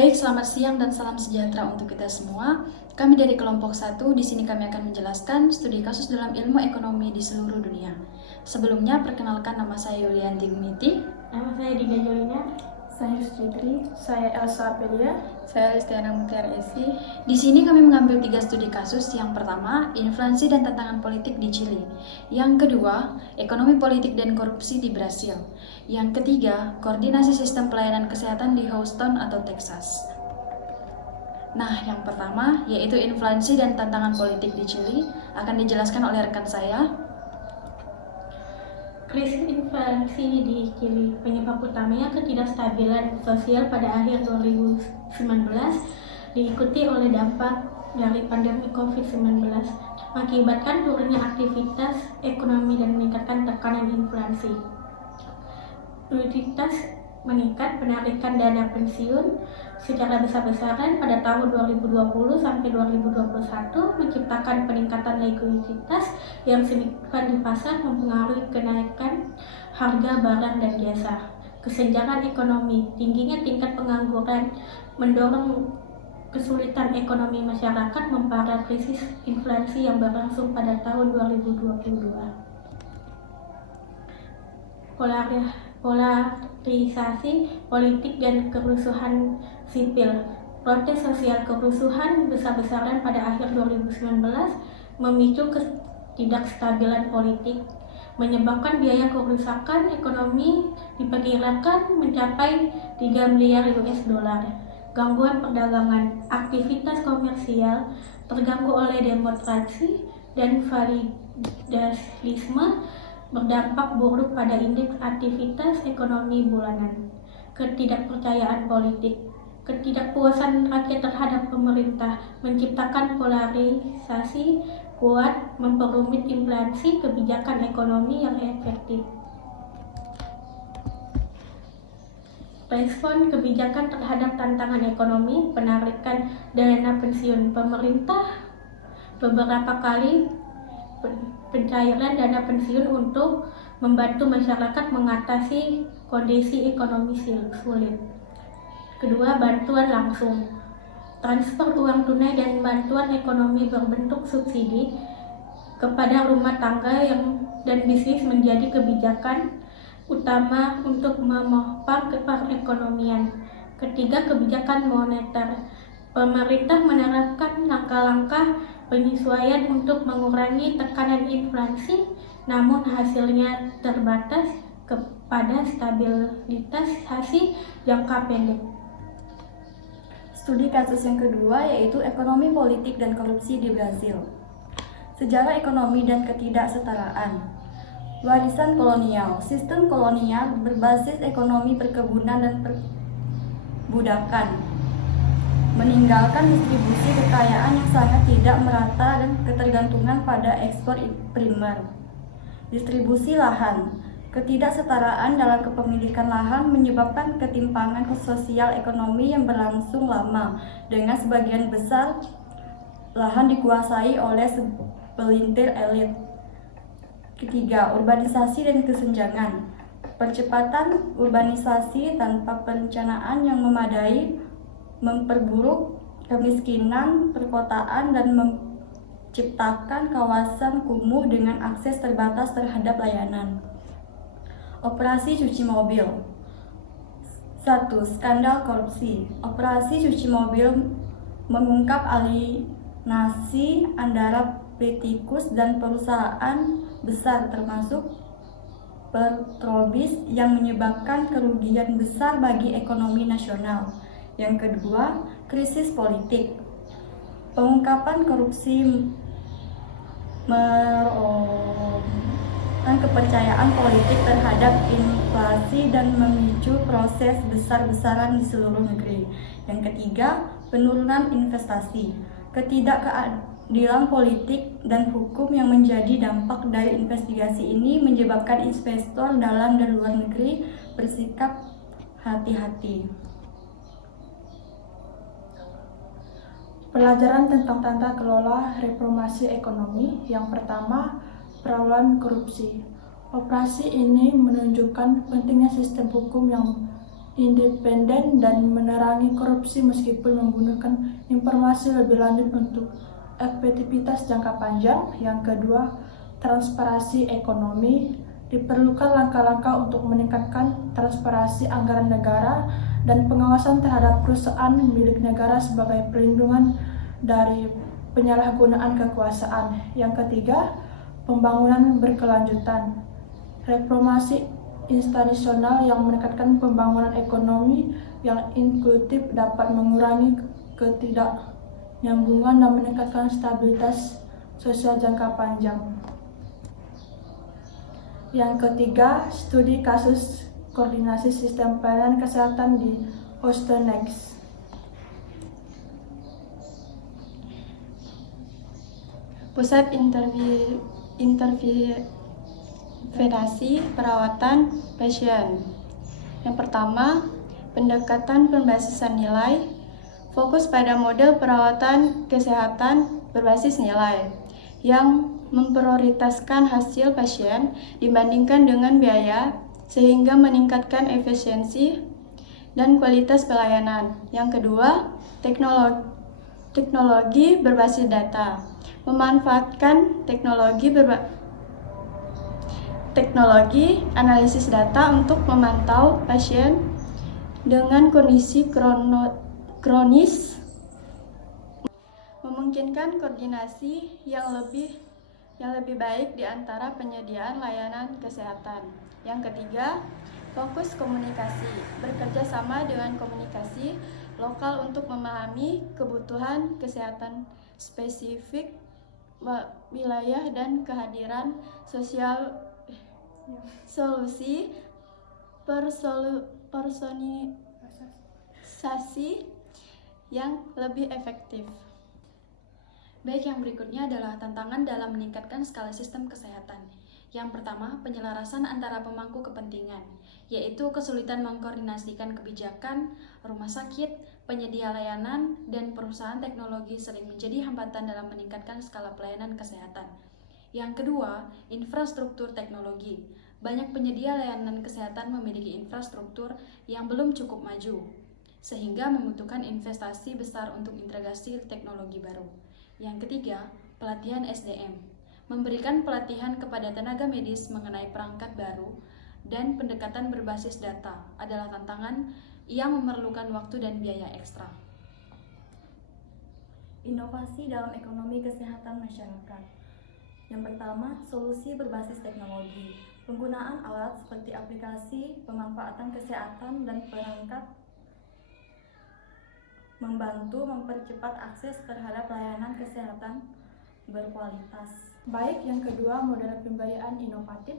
Baik, selamat siang dan salam sejahtera untuk kita semua. Kami dari kelompok 1, di sini kami akan menjelaskan studi kasus dalam ilmu ekonomi di seluruh dunia. Sebelumnya, perkenalkan nama saya Yulianti Guniti. Nama saya Dinda Jolina. Saya Sujitri. Saya Elsa Apelia. Saya Listiana Mutiara Esi. Di sini kami mengambil 3 studi kasus. Yang pertama, inflasi dan tantangan politik di Chili. Yang kedua, ekonomi politik dan korupsi di Brasil. Yang ketiga, koordinasi sistem pelayanan kesehatan di Houston atau Texas. Nah, yang pertama yaitu inflasi dan tantangan politik di Chili akan dijelaskan oleh rekan saya. Krisis inflasi di Chili, penyebab utamanya ketidakstabilan sosial pada akhir 2019 diikuti oleh dampak dari pandemi COVID-19, mengakibatkan turunnya aktivitas ekonomi dan meningkatkan tekanan inflasi. Likuiditas meningkat, penarikan dana pensiun secara besar-besaran pada tahun 2020 sampai 2021 menciptakan peningkatan likuiditas yang signifikan di pasar, mempengaruhi kenaikan harga barang dan jasa. Kesenjangan ekonomi, tingginya tingkat pengangguran mendorong kesulitan ekonomi masyarakat, memperparah krisis inflasi yang berlangsung pada tahun 2022. Polarisasi politik dan kerusuhan sipil. Protes sosial kerusuhan besar-besaran pada akhir 2019 memicu ketidakstabilan politik, menyebabkan biaya kerusakan ekonomi diperkirakan mencapai 3 miliar US dollar. Gangguan perdagangan, aktivitas komersial terganggu oleh demonstrasi dan vandalisme, berdampak buruk pada indeks aktivitas ekonomi bulanan. Ketidakpercayaan politik, ketidakpuasan rakyat terhadap pemerintah menciptakan polarisasi kuat, memperumit implementasi kebijakan ekonomi yang efektif. Respon kebijakan terhadap tantangan ekonomi, penarikan dana pensiun. Pemerintah beberapa kali pencairan dana pensiun untuk membantu masyarakat mengatasi kondisi ekonomi sulit. Kedua, bantuan langsung. Transfer uang tunai dan bantuan ekonomi berbentuk subsidi kepada rumah tangga dan bisnis menjadi kebijakan utama untuk menopang perekonomian. Ketiga, kebijakan moneter. Pemerintah menerapkan langkah-langkah penyesuaian untuk mengurangi tekanan inflasi, namun hasilnya terbatas kepada stabilitas hasil jangka pendek. Studi kasus yang kedua yaitu ekonomi politik dan korupsi di Brasil. Sejarah ekonomi dan ketidaksetaraan. Warisan kolonial. Sistem kolonial berbasis ekonomi perkebunan dan perbudakan, meninggalkan distribusi kekayaan yang sangat tidak merata dan ketergantungan pada ekspor primer. Distribusi lahan. Ketidaksetaraan dalam kepemilikan lahan menyebabkan ketimpangan sosial ekonomi yang berlangsung lama, dengan sebagian besar lahan dikuasai oleh segelintir elit. Ketiga, urbanisasi dan kesenjangan. Percepatan urbanisasi tanpa perencanaan yang memadai memperburuk kemiskinan perkotaan dan menciptakan kawasan kumuh dengan akses terbatas terhadap layanan. Operasi cuci mobil. 1. Skandal korupsi. Operasi cuci mobil mengungkap alienasi antara politikus dan perusahaan besar termasuk Petrobis yang menyebabkan kerugian besar bagi ekonomi nasional. Yang kedua, krisis politik. Pengungkapan korupsi merombak kepercayaan politik terhadap inflasi dan memicu proses besar-besaran di seluruh negeri. Yang ketiga, penurunan investasi. Ketidakadilan politik dan hukum yang menjadi dampak dari investigasi ini menyebabkan investor dalam dan luar negeri bersikap hati-hati. Pelajaran tentang tata kelola reformasi ekonomi. Yang pertama, perlawanan korupsi. Operasi ini menunjukkan pentingnya sistem hukum yang independen dan menerangi korupsi meskipun membutuhkan informasi lebih lanjut untuk efektivitas jangka panjang. Yang kedua, transparansi ekonomi. Diperlukan langkah-langkah untuk meningkatkan transparansi anggaran negara dan pengawasan terhadap perusahaan milik negara sebagai perlindungan dari penyalahgunaan kekuasaan. Yang ketiga, pembangunan berkelanjutan. Reformasi institusional yang meningkatkan pembangunan ekonomi yang inklusif dapat mengurangi ketidaknyambungan dan meningkatkan stabilitas sosial jangka panjang. Yang ketiga, studi kasus koordinasi sistem pelayanan kesehatan di Hostenex. Pusat intervensi perawatan pasien. Yang pertama, pendekatan pembasisan nilai, fokus pada model perawatan kesehatan berbasis nilai, yang memprioritaskan hasil pasien dibandingkan dengan biaya, sehingga meningkatkan efisiensi dan kualitas pelayanan. Yang kedua, teknologi berbasis data, memanfaatkan teknologi analisis data untuk memantau pasien dengan kondisi kronis, memungkinkan koordinasi yang lebih baik di antara penyediaan layanan kesehatan. Yang ketiga, fokus komunikasi, bekerja sama dengan komunikasi lokal untuk memahami kebutuhan kesehatan spesifik wilayah dan kehadiran solusi personalisasi yang lebih efektif. Baik, yang berikutnya adalah tantangan dalam meningkatkan skala sistem kesehatan. Yang pertama, penyelarasan antara pemangku kepentingan, yaitu kesulitan mengkoordinasikan kebijakan, rumah sakit, penyedia layanan, dan perusahaan teknologi sering menjadi hambatan dalam meningkatkan skala pelayanan kesehatan. Yang kedua, infrastruktur teknologi. Banyak penyedia layanan kesehatan memiliki infrastruktur yang belum cukup maju, sehingga membutuhkan investasi besar untuk integrasi teknologi baru. Yang ketiga, pelatihan SDM. Memberikan pelatihan kepada tenaga medis mengenai perangkat baru dan pendekatan berbasis data adalah tantangan yang memerlukan waktu dan biaya ekstra. Inovasi dalam ekonomi kesehatan masyarakat. Yang pertama, solusi berbasis teknologi. Penggunaan alat seperti aplikasi, pemanfaatan kesehatan, dan perangkat membantu mempercepat akses terhadap layanan kesehatan berkualitas. Baik, yang kedua, model pembiayaan inovatif.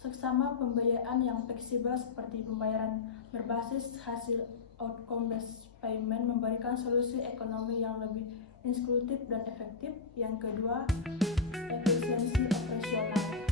Seksama pembiayaan yang fleksibel seperti pembayaran berbasis hasil outcome-based payment memberikan solusi ekonomi yang lebih inklusif dan efektif. Yang kedua, efisiensi operasional.